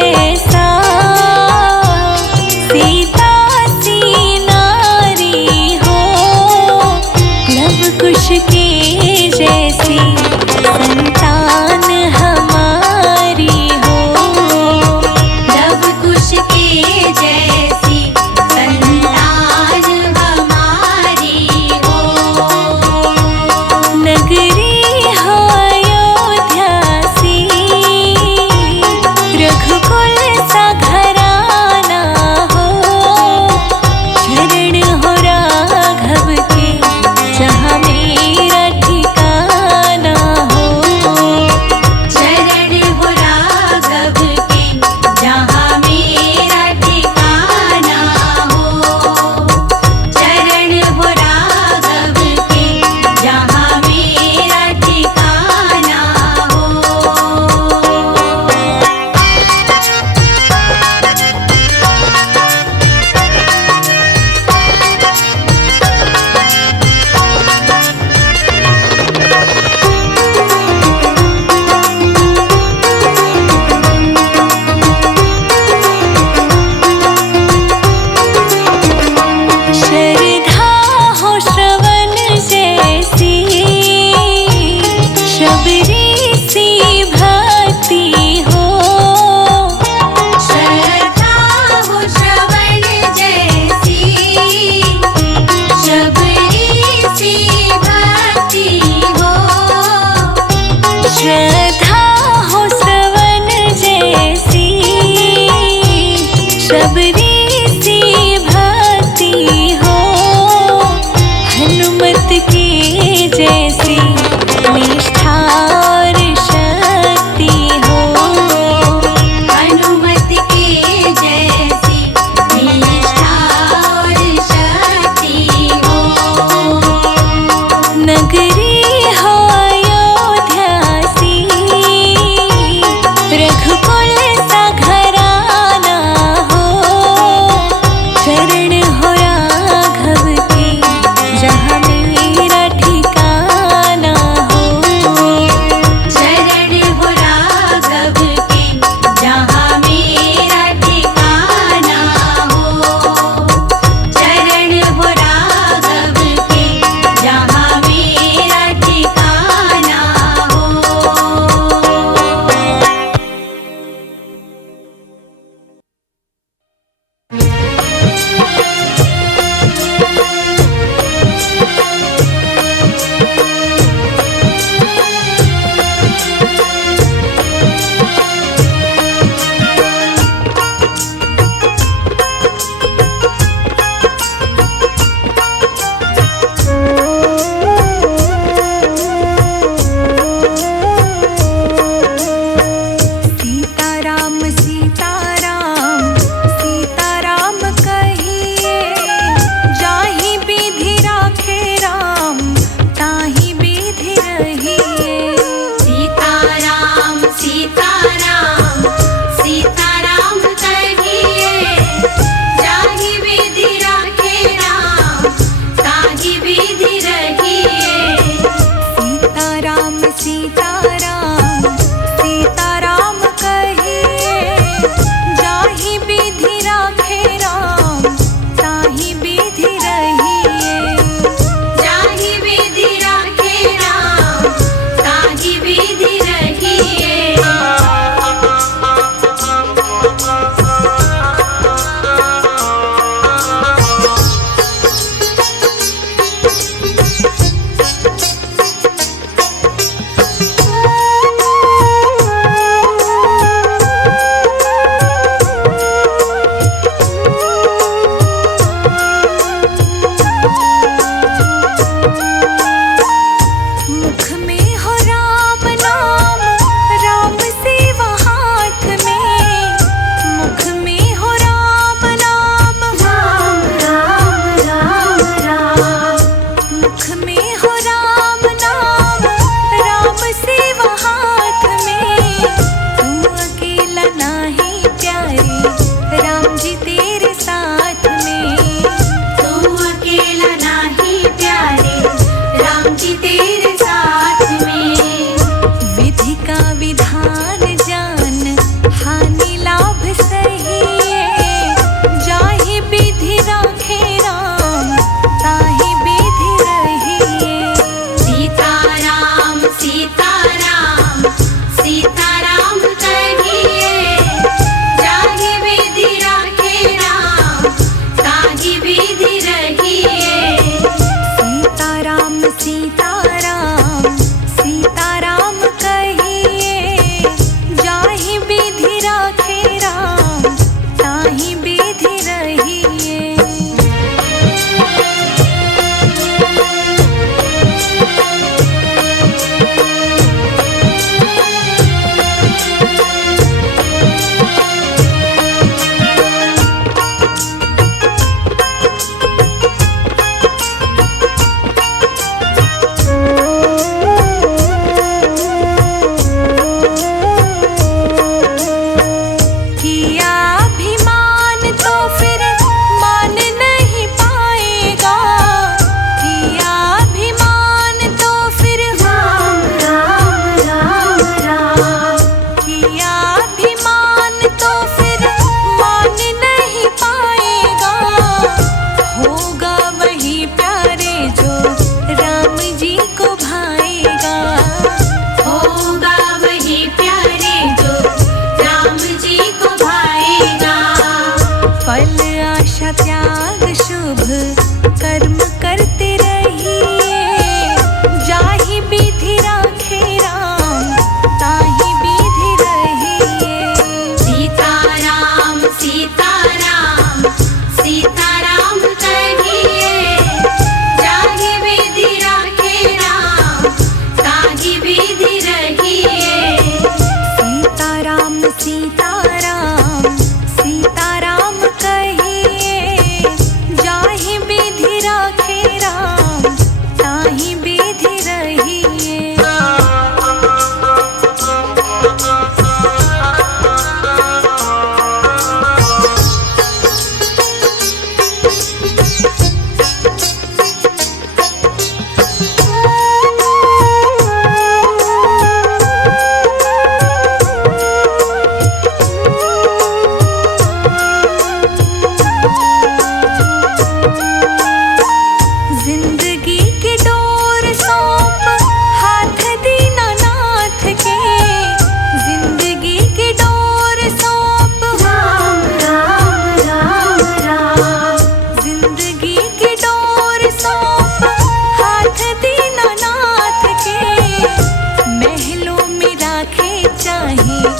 जैसा, सीता सी नारी हो, लव कुश के जैसी संतान हमारी हो, लव कुश के जैसी संतान हमारी हो। नगरी हो अयोध्या सी, रघुकुल सा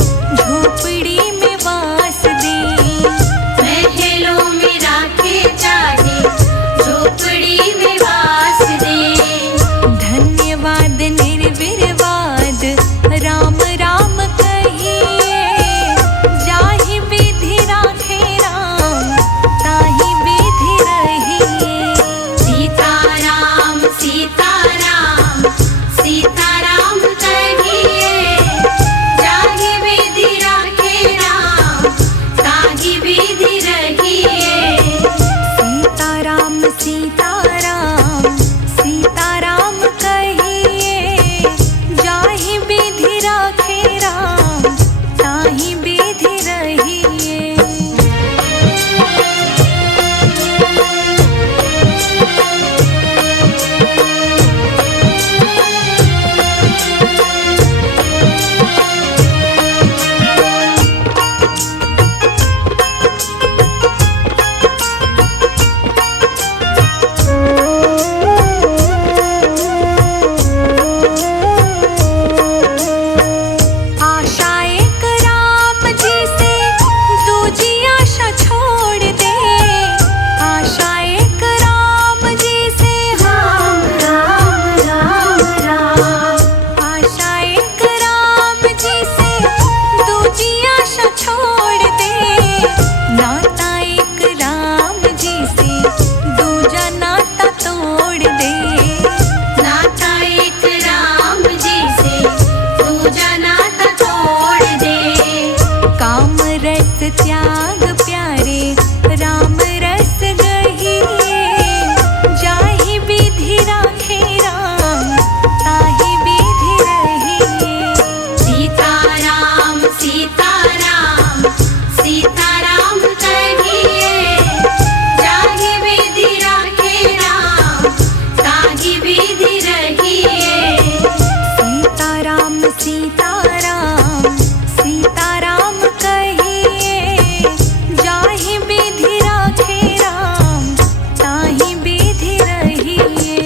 झोपड़ी में वास दे। महलों में राखे चाहे झोपड़ी में वास दे। धन्यवाद निर्विवाद राम राम कहिए, जाहि विधि राखे राम ताहि विधि रहिए। सीताराम सीताराम सीताराम कहिए, जाहि विधि राखे राम ताहि विधि रहिए। सीताराम सीताराम सीताराम कहिए, जाहि विधि राखे राम ताहि विधि रहिए। आशा एक राम जी से दूजी आशा छोड़ दे। आशा एक राम जी से राम राम राम राम। आशा एक राम जी से दूजी आशा छोड़ दे। नाता एक राम जी से दूजा नाता तोड़ दे। नाता एक राम जी से दूजा नाता तोड़ दे। काम रस त्याग प्यारे राम रस गहिए, जाहि विधि राखे राम ताहि विधि रहिए। सीताराम सीताराम सीताराम कहिए, जाहि विधि राखे राम ताहि विधि रहिए। सीताराम सीताराम सीताराम कहिए, जाहि विधि राखे राम ताहि विधि रहिए।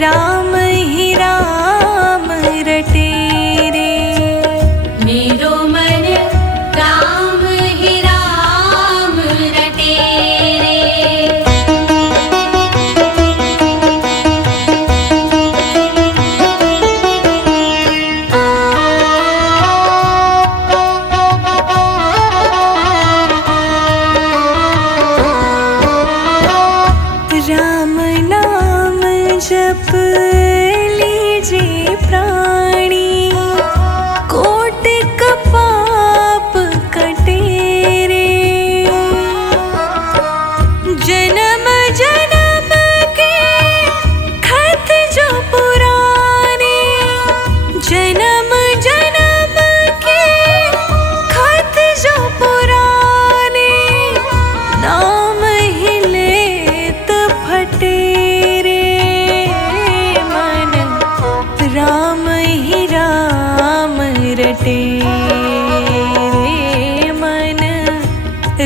राम ही राम रटे रे। मेरो मन राम ही राम रटे रे। राम नाम जप लीजे प्राणी, कोटिक पाप कटे रे। जन्म जन्म के खत जो पुराने, जन्म जन्म के खत जो पुराने, नाम ही लेत फटे रे। मन राम ही राम रटे रे। मन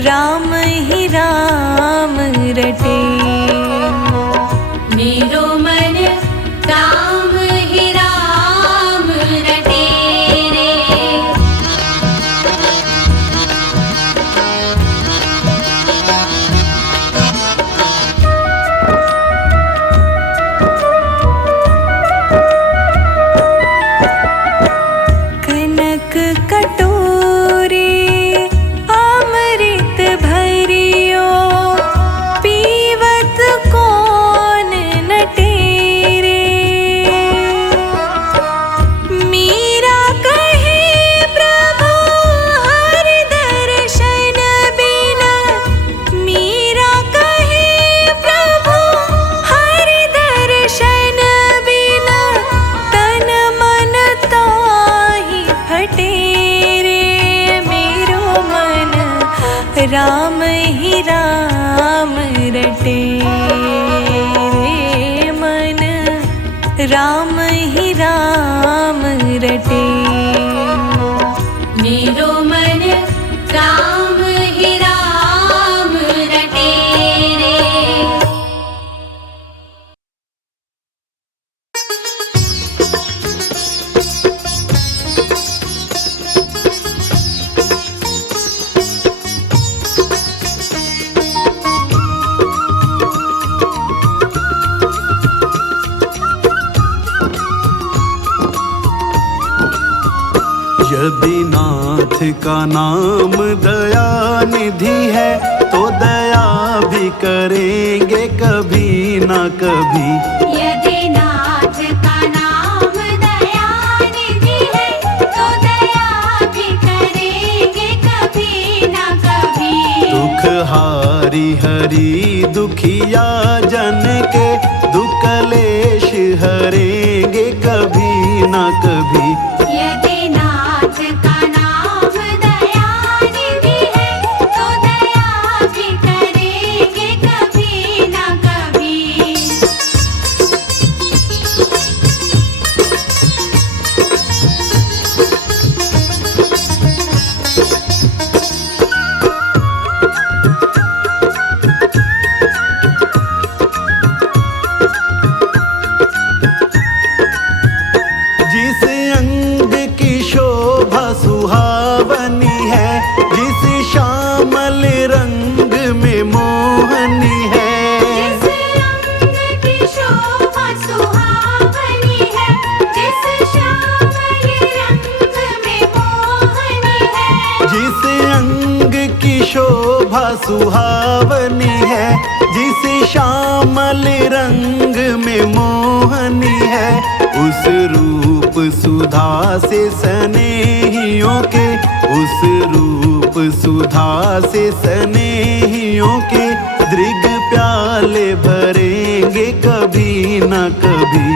राम ही राम रटे। मेरो मन राम ही राम रटे रे। कनक कटोरे अमृत भरियो, पीवत कौन नटे रे। मीरा कहे प्रभु हरि दर्शन बिना, मीरा कहे प्रभु हरि दर्शन बिना, तन मन ताहि फटे रे। मेरो मन राम ही राम रटे रे। मन राम ही राम रटे। मेरो मन राम ही राम रटे रे। यदि नाथ का नाम दया निधि है, तो दया भी करेंगे कभी न कभी। यदि नाथ का नाम दया निधि है, तो दया भी करेंगे कभी न कभी। दुख हारी हरि दुखिया जन के, दुख कलेश हरेंगे कभी न कभी। यदि नाथ का नाम दया निधि है, तो दया भी करेंगे कभी न कभी। जिस अंग की शोभा सुहावनी है, जिस श्यामल रंग में मोहनी है। जिस अंग की शोभा सुहावनी है, जिस श्यामल रंग में मोहनी है। जिस अंग की शोभा सुहावनी है, जिस श्यामल रंग में मोहनी है। उस रूप सुधा से स्नेहियों के, उस रूप सुधा से स्नेहियों के, दृग प्याले भरेंगे कभी न कभी।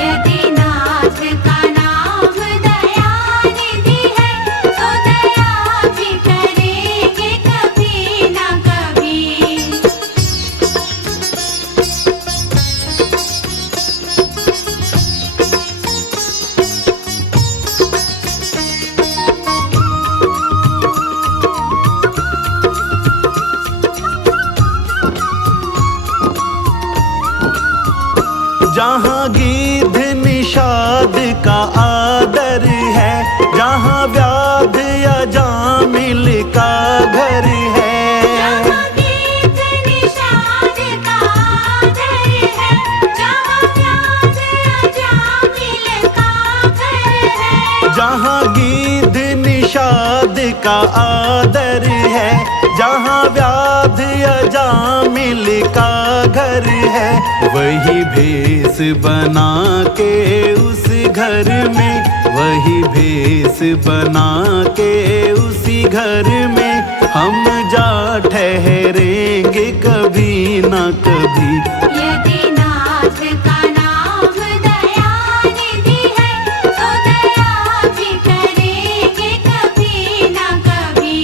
यदि नाथ का नाम दया निधि है, तो दया भी करेंगे कभी न कभी। जहाँ जहाँ गिद्ध निषाद का आदर है, जहाँ व्याध अजामिल का घर है। जहाँ गिद्ध निषाद का आदर है, जहाँ व्याध अजामिल का घर है। जहाँ गिद्ध निषाद का आदर है, जहाँ व्याध अजामिल का घर है। वही भेष बना के उस घर में, वही भेष बना के उसी घर में हम जा ठहरेंगे कभी ना कभी। यदि नाथ का नाम दया निधि है, तो दया भी करेंगे कभी ना कभी।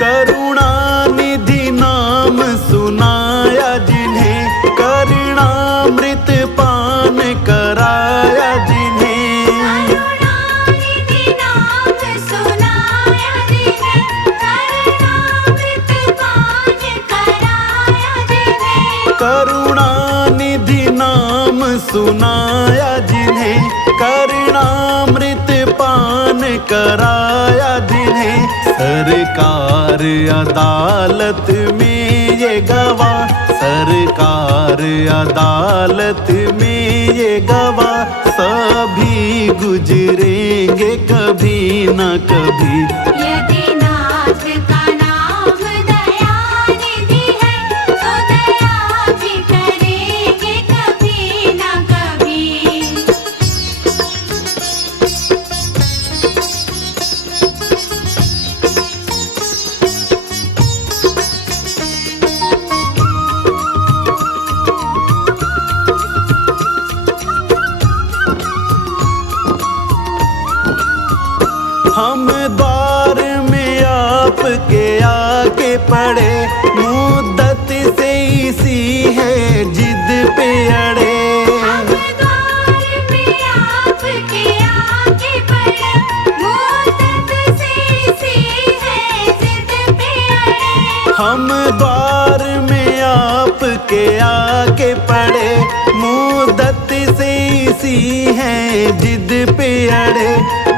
करुणानिधि नाम सुनाया जिन्हें, करुणामृत पान कराया जिन्हें। करुणानिधि नाम सुनाया जिन्हें, करुणामृत पान कराया जिन्हें। करुणानिधि नाम सुनाया जिन्हें, करुणामृत पान कराया जिन्हें। सरकार अदालत में ये गवाह, सरकार अदालत में ये गवाह, सभी गुजरेंगे कभी न कभी। यदि नाथ का नाम दया निधि है, तो दया भी करेंगे कभी ना कभी। हम द्वार में आपके आके पड़े, मुद्दत से इसी है जिद पे अड़े। हम द्वार में आपके आगे बढ़े, मुद्दत से इसी है जिद पे अड़े। हम द्वार में आपके आके पड़े, मुद्दत से इसी है जिद पे अड़े।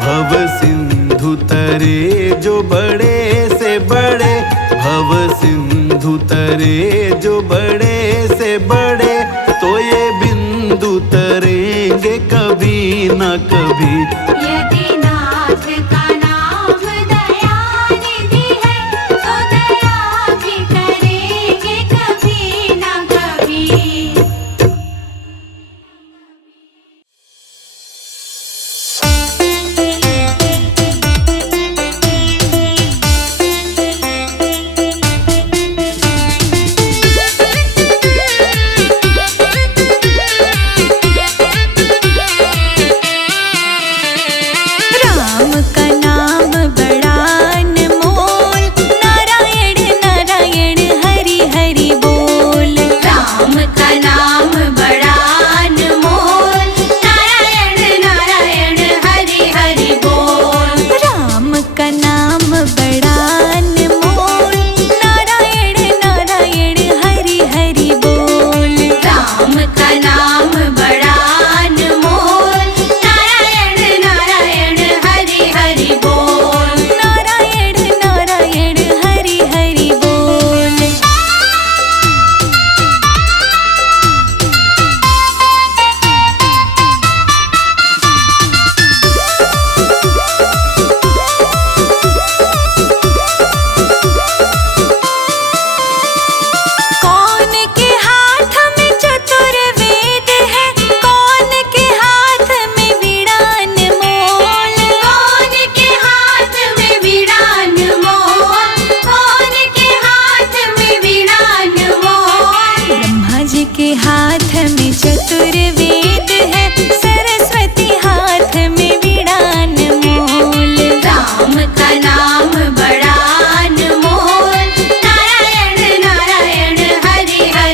भव सिंधु तरे जो बड़े से बड़े, भव सिंधु तरे जो बड़े से बड़े, तो ये बिंदु तरेंगे कभी न कभी। यदि नाथ का नाम दया निधि है, तो दया भी करेंगे कभी ना कभी। राम का नाम बड़ा अनमोल, नारायण नारायण हरि हरि बोल। राम का नाम बड़ा अनमोल, नारायण नारायण हरि हरि बोल। राम का नाम बड़ा अनमोल, नारायण नारायण हरि हरि बोल। राम का नाम बड़ा अनमोल, नारायण नारायण हरि हरि बोल। नारायण नारायण हरि हरि बोल। कौन के हाथ में चतुर्वेद है, कौन के हाथ में वीणा अनमोल। कौन के हाथ में वीणा अनमोल, कौन के हाथ में वीणा अनमोल। ब्रह्मा जी के हाथ में चतुर्वेद है, सरस्वती हाथ में वीणा अनमोल। राम का नाम बड़ा अनमोल, नारायण नारायण हरि हरि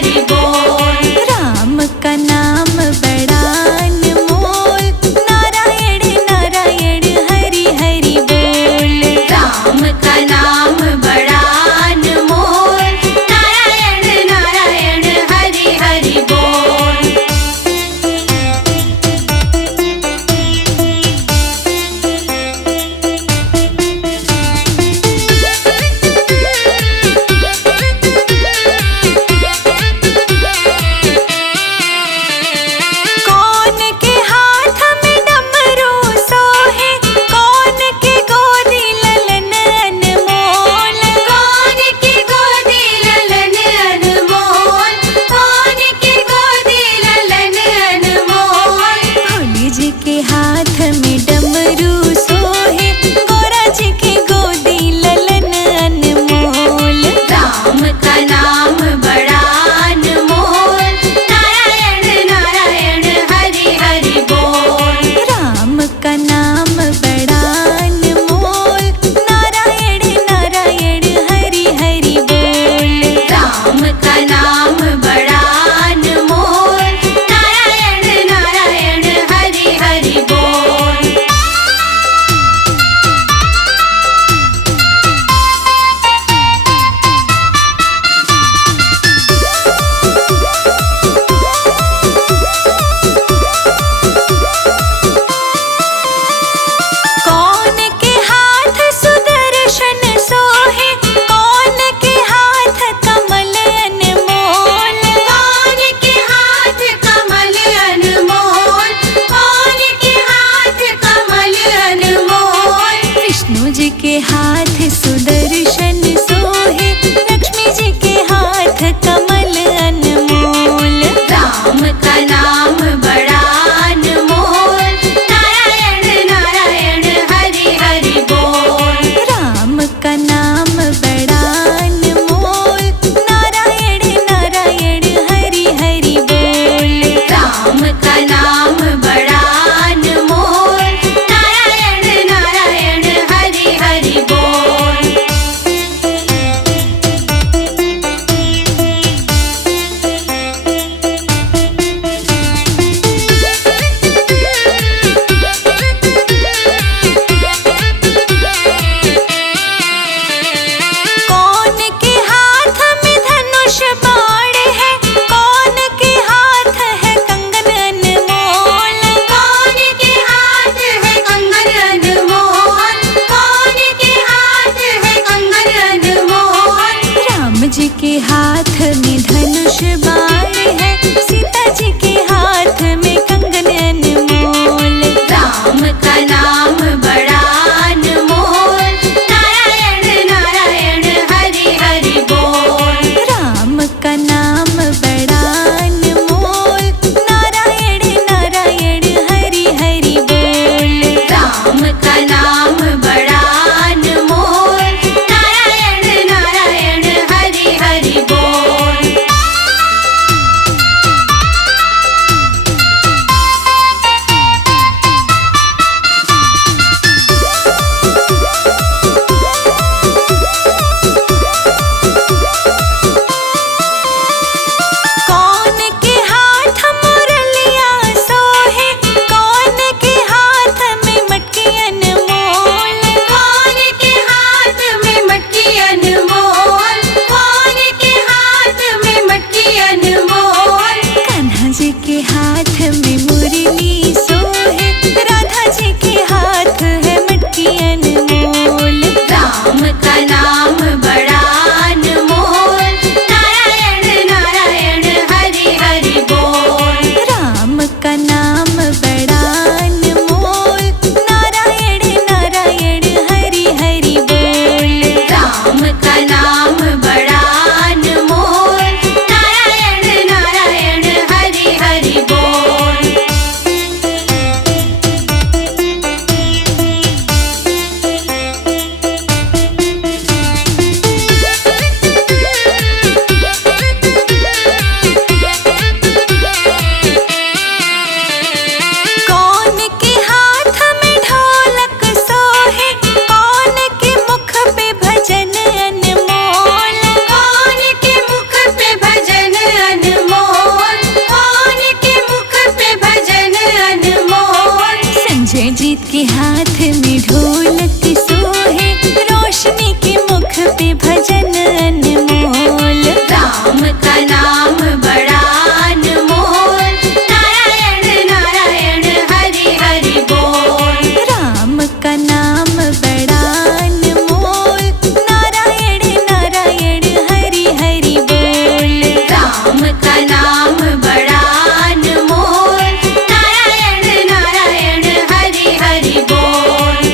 नाम बड़ा अनमोल, नारायण नारायण हरि हरि बोल।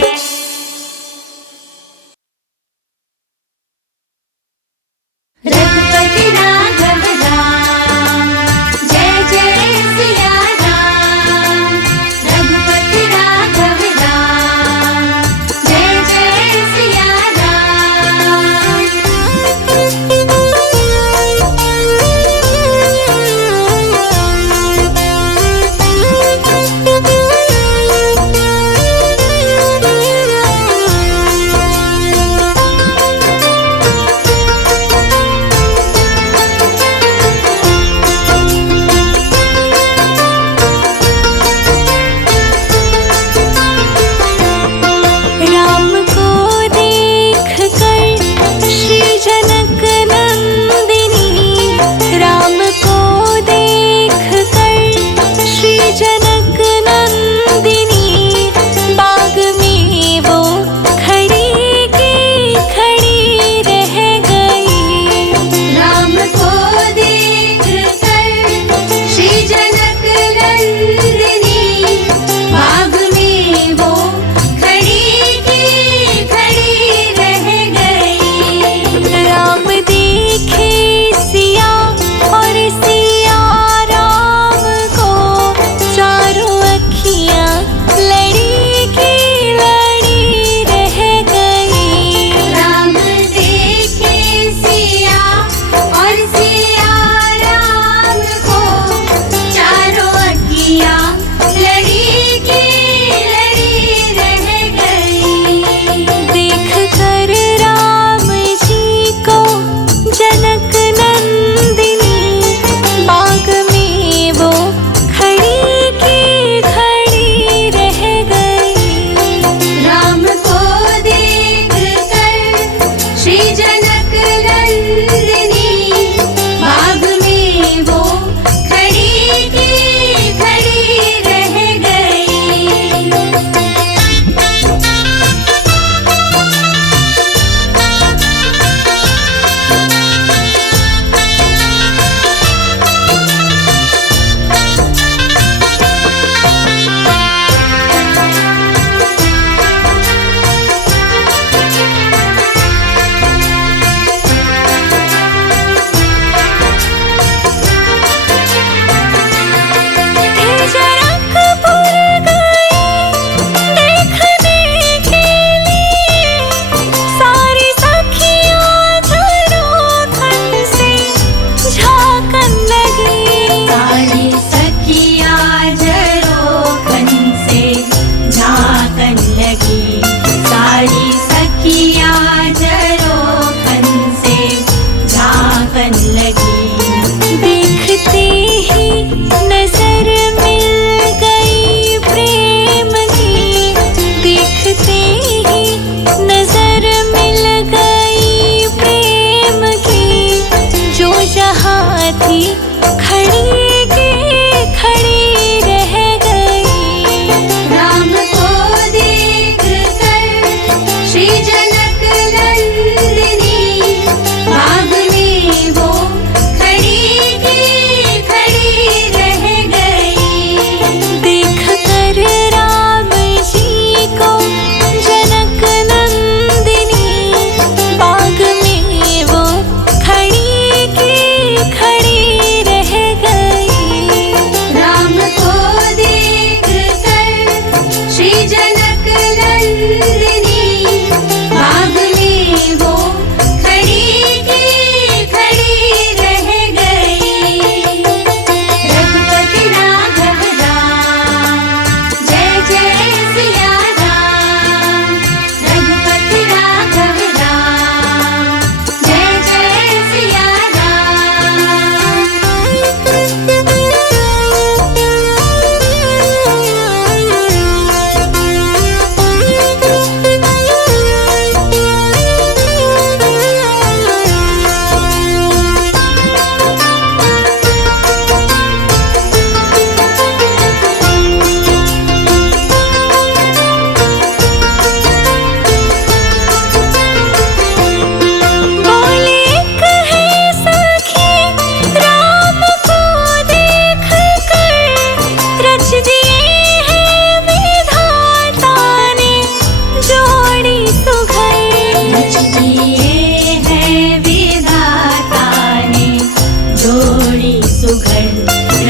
रघुपति राघव राम, जय जय सिया राम। रघुपति राघव राम, जय जय सिया राम।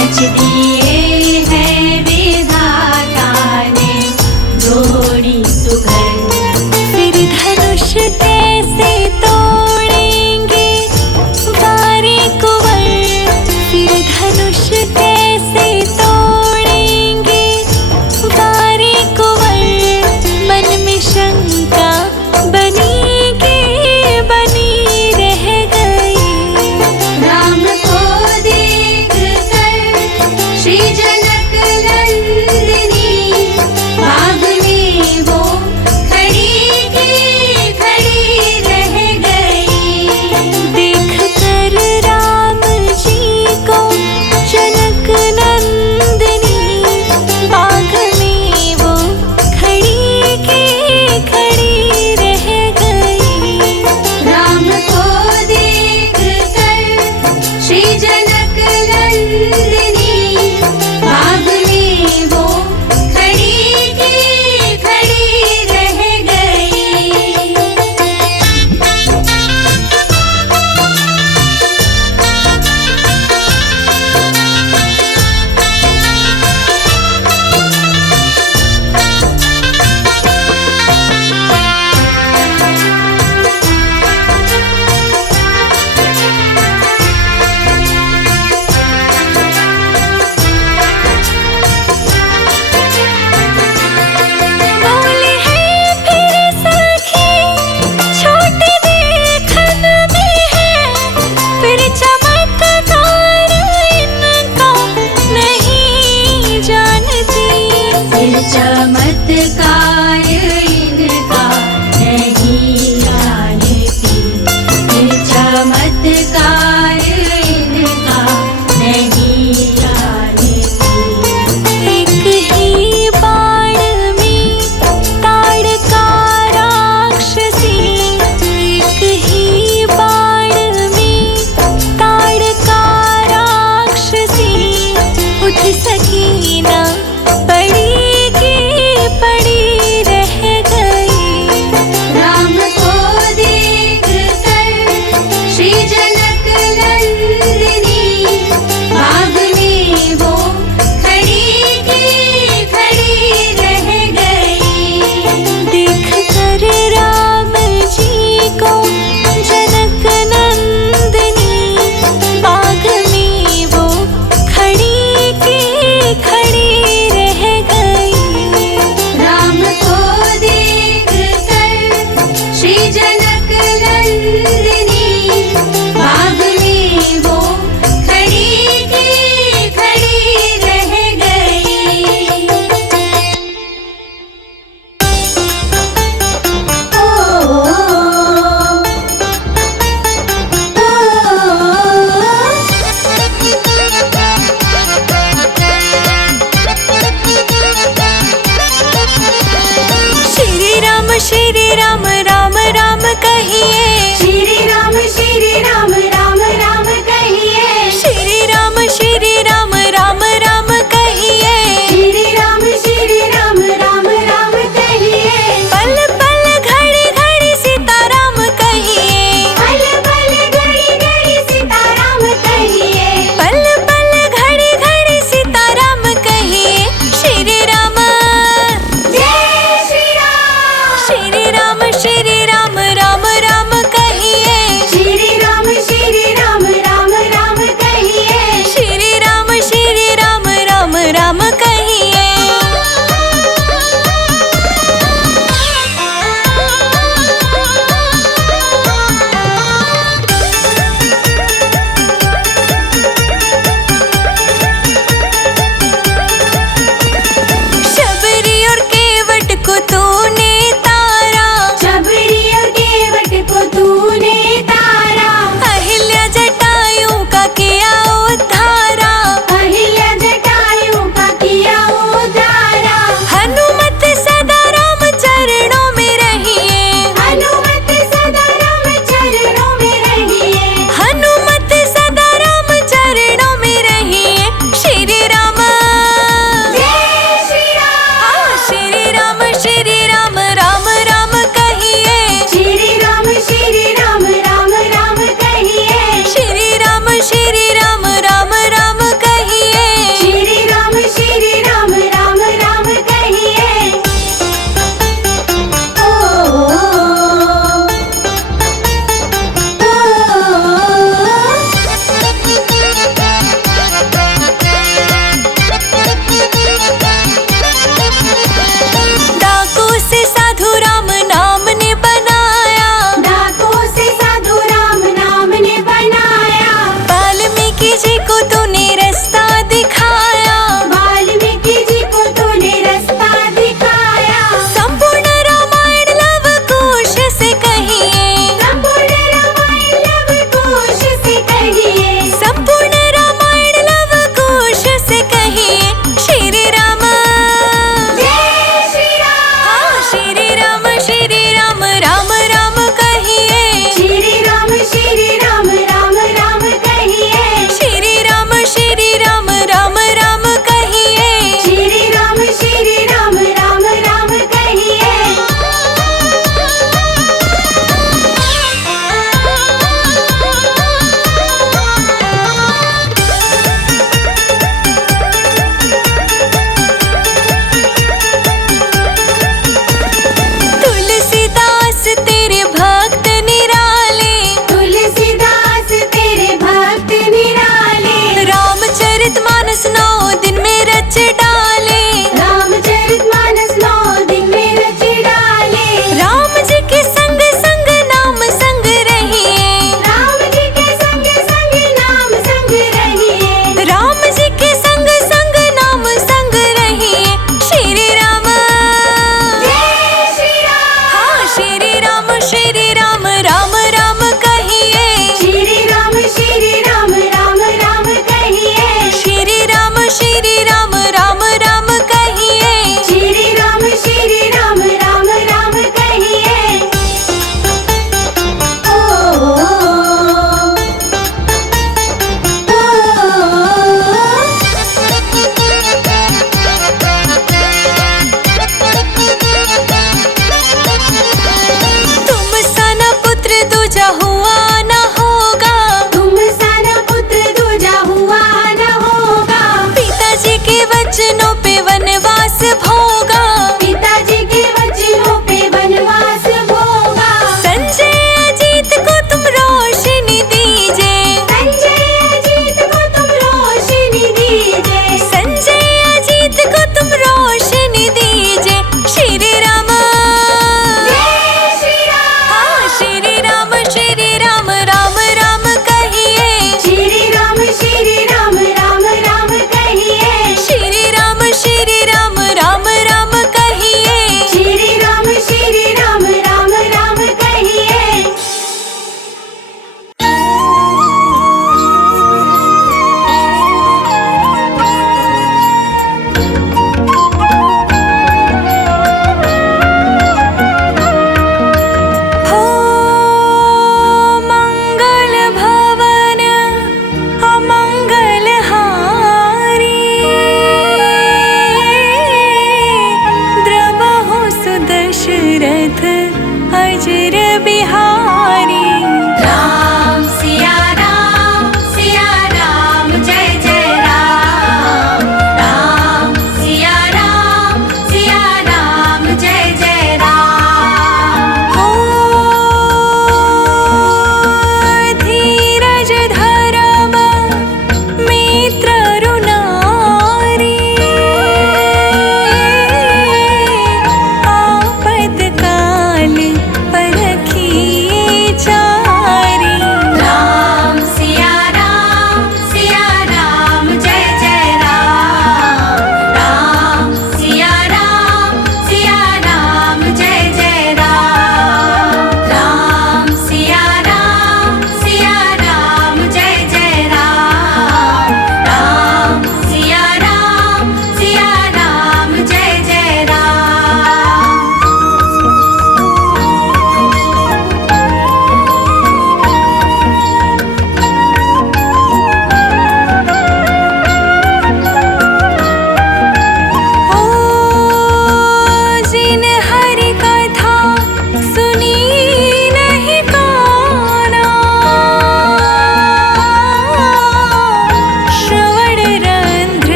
रच दिए हैं विधाता ने जोड़ी सुघर। फिर धनुष कैसे तोड़ेंगे वारे कुंवर, फिर धनुष कैसे तोड़ेंगे वारे कुंवर। मन में शंका बनी के बनी रह गई। राम को देख कर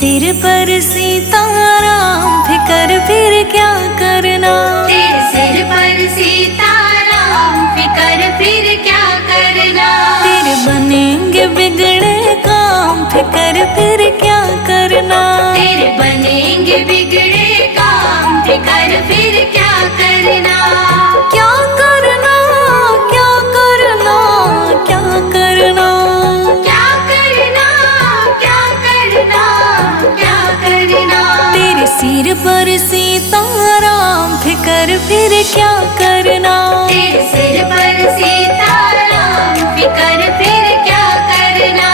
सिर पर सीताराम फिकर फिर क्या करना। तेरे सिर पर सीताराम फिकर फिर क्या करना। तेरे बनेंगे बिगड़े काम फिकर फिर क्या करना। तेरे बनेंगे बिगड़े काम फिकर फिर क्या करना। क्या करना क्या करना क्या करना। क्या करना क्या करना क्या करना। तेरे सिर पर सीताराम फिकर फिर क्या करना। तेरे सिर पर सीताराम फिकर फिर क्या करना।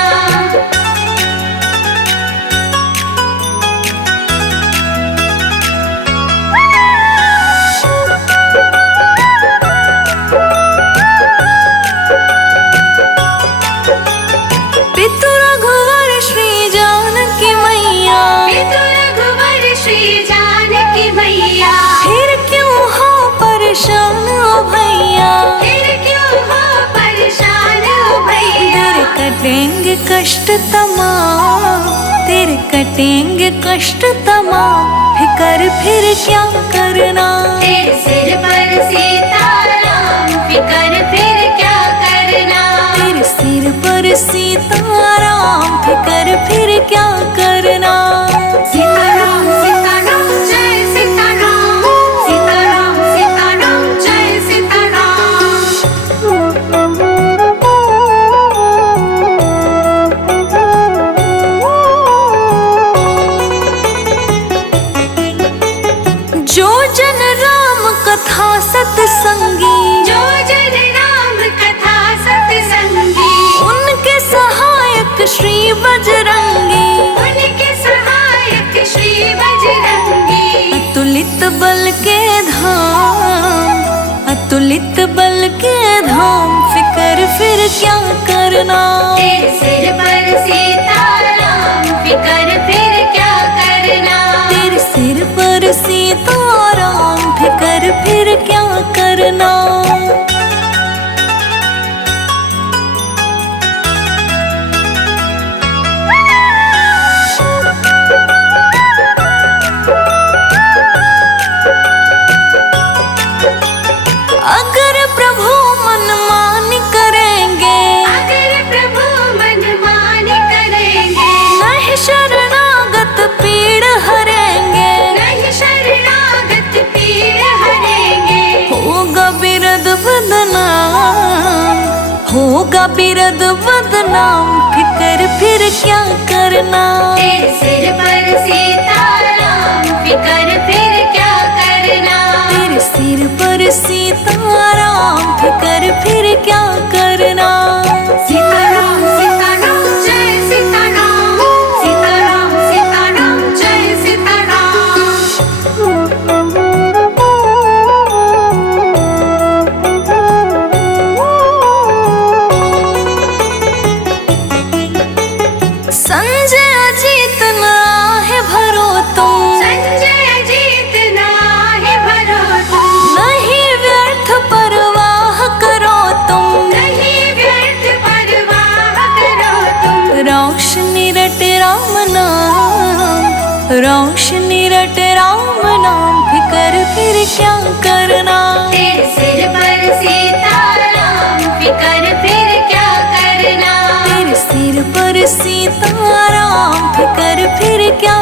पितु रघुवर श्री जानकी मैया। पितु रघुवर श्री जानकी मैया। फिर क्यों हो परेशान ओ भैया। फिर क्यों हो परेशान ओ भैया। तेरे कटेंगे कष्ट तमाम। तेरे कटेंगे कष्ट तमाम फिकर फिर क्या करना। तेरे सिर पर सीताराम फिकर फिर क्या करना। तेरे सिर पर सीताराम फिकर फिर क्या करना। सीताराम सीताराम जय सीताराम। सीताराम सीताराम जय सीताराम। जो जन राम कथा सत्संगी। जो जन राम कथा सत्संगी। उनके सहायक श्री बजरंगी। उनके सहायक श्री बजरंगी। अतुलित बल के धाम। अतुलित बल के धाम फिकर फिर क्या करना। तेरे सिर पर सीताराम फिकर फिर क्या करना। तेरे सिर पर सीताराम फिकर फिर क्या करना। अगर प्रभु मनमान करेंगे। अगर प्रभु मनमान करेंगे। नहीं शरणागत पीड़ हरेंगे। नहीं शरणागत पीड़ हरेंगे। होगा बिरद बदनाम। होगा बिरद बदनाम फिकर फिर क्या करना। तेरे सिर पर सीताराम फिकर फिर क्या करना। तेरे सिर पर सीताराम फिकर फिर क्या करना। सीताराम सीताराम जय सीताराम। सीताराम सीताराम जय सीताराम। संजय अजीत ना है भरो तुम। संजय जीत ना है भरो तुम। नहीं व्यर्थ परवाह करो तुम। नहीं व्यर्थ परवाह करो तुम। रोशनी रट राम नाम। रोशनी रट राम नाम फिकर फिर क्या करना। तेरे सिर पर सीताराम फिकर फिर क्या करना। तेरे सिर पर सीताराम फिकर फिर क्या